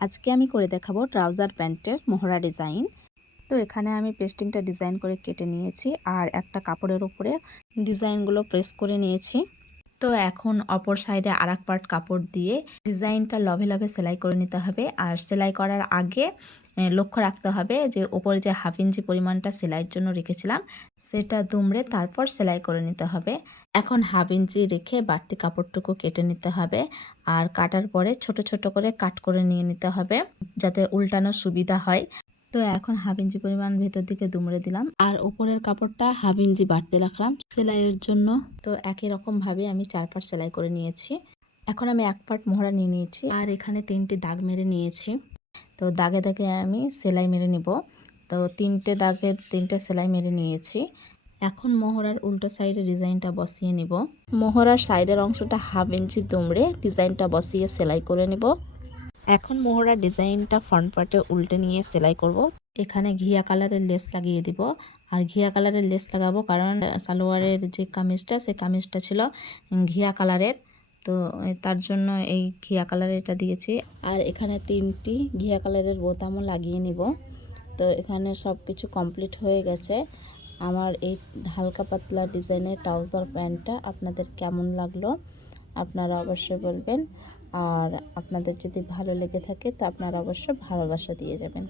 আজকে আমি করে দেখাবো ট্রাউজার প্যান্টের মহড়া ডিজাইন। তো এখানে আমি পেস্টিংটা ডিজাইন করে কেটে নিয়েছি আর একটা কাপড়ের উপরে ডিজাইনগুলো প্রেস করে নিয়েছি। তো এখন অপর সাইডে আরেক পার্ট কাপড় দিয়ে ডিজাইনটা লভে লভে সেলাই করে নিতে হবে। আর সেলাই করার আগে লক্ষ্য রাখতে হবে যে ওপরে যে হাফ ইঞ্চি পরিমাণটা সেলাইয়ের জন্য রেখেছিলাম সেটা দুমড়ে তারপর সেলাই করে নিতে হবে। এখন হাফ ইঞ্চি রেখে বাড়তি কাপড়টুকু কেটে নিতে হবে আর কাটার পরে ছোট ছোট করে কাট করে নিয়ে নিতে হবে যাতে উল্টানোর সুবিধা হয়। তো এখন হাফ ইঞ্চি পরিমাণ ভেতর দিকে দুমড়ে দিলাম আর উপরের কাপড়টা হাফ ইঞ্চি বাড়তে রাখলাম সেলাইয়ের জন্য। তো একই রকম ভাবে আমি 4 পার্ট সেলাই করে নিয়েছি। এখন আমি 1 পার্ট মোহরা নিয়ে নিয়েছি আর এখানে 3টি দাগ মেরে নিয়েছি। তো দাগে দাগে আমি সেলাই মেরে নিব। তো 3টে দাগের 3টে সেলাই মেরে নিয়েছি। এখন মোহরার উল্টো সাইডে ডিজাইনটা বসিয়ে নিব। মোহরার সাইডের অংশটা হাফ ইঞ্চি দুমড়ে ডিজাইনটা বসিয়ে সেলাই করে নিব। এখন মোহরার ডিজাইনটা ফ্রন্ট পার্টে উল্টে নিয়ে সেলাই করব। এখানে ঘিয়া কালারের লেস লাগিয়ে দিব আর ঘিয়া কালারের লেস লাগাবো কারণ সালোয়ারের যে কামিজটা সেই কামিজটা ছিল ঘিয়া কালারের। তো তার জন্য এই ঘিয়া কালারের এটা দিয়েছি। আর এখানে 3টি ঘিয়া কালারের বোতামও লাগিয়ে নিব। তো এখানে সব কিছু কমপ্লিট হয়ে গেছে। আমার এই হালকা পাতলা ডিজাইনের ট্রাউজার প্যান্টটা আপনাদের কেমন লাগলো আপনারা অবশ্যই বলবেন। আর আপনাদের যদি ভালো লেগে থাকে তো আপনারা অবশ্যই ভালোবাসা দিয়ে যাবেন।